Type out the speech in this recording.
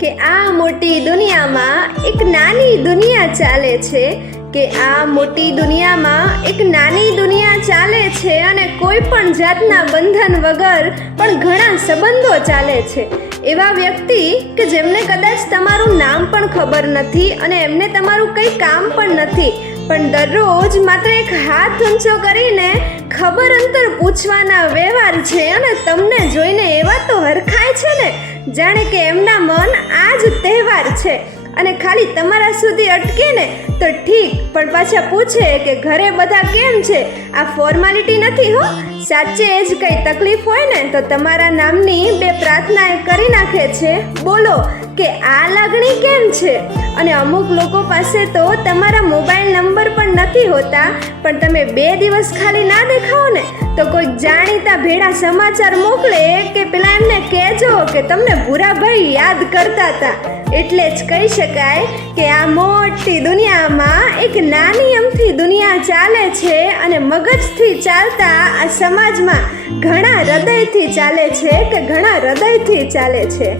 કે આ મોટી દુનિયામાં એક નાની દુનિયા ચાલે છે, કે આ મોટી દુનિયામાં એક નાની દુનિયા ચાલે છે અને કોઈ પણ જાતના બંધન વગર પણ ઘણા સંબંધો ચાલે છે. એવા વ્યક્તિ કે જેમને કદાચ તમારું નામ પણ ખબર નથી અને એમને તમારું કંઈ કામ પણ નથી, પણ દરરોજ માત્ર એક હાથ ઊંચો કરીને ખબર અંતર પૂછવાના વ્યવહાર છે અને તમને જોઈને એવા તો હરખાય છે ને જાણે કે એમના મન આ જ તહેવાર છે. અને ખાલી તમારા સુધી અટકે ને તો ઠીક, પણ પાછા પૂછે કે ઘરે બધા કેમ છે. આ ફોર્માલિટી નથી હો, સાચે જ કંઈ તકલીફ હોય ને તો તમારા નામની 2 પ્રાર્થના કરી નાખે છે. બોલો કે આ લાગણી કેમ છે. અને અમુક લોકો પાસે તો તમારા મોબાઈલ નંબર પણ નથી હોતા, પણ તમે 2 દિવસ ખાલી ના દેખાઓ ને તો કોઈક જાણીતા ભેળા સમાચાર મોકલે કે પેલા એમને કહેજો કે તમને ભૂરાભાઈ યાદ કરતા હતા. એટલે જ કહી શકાય કે આ મોટી દુનિયામાં એક નાની અમથી દુનિયા ચાલે છે અને મગજથી ચાલતા આ સમાજમાં ઘણા હૃદયથી ચાલે છે કે ઘણા હૃદયથી ચાલે છે.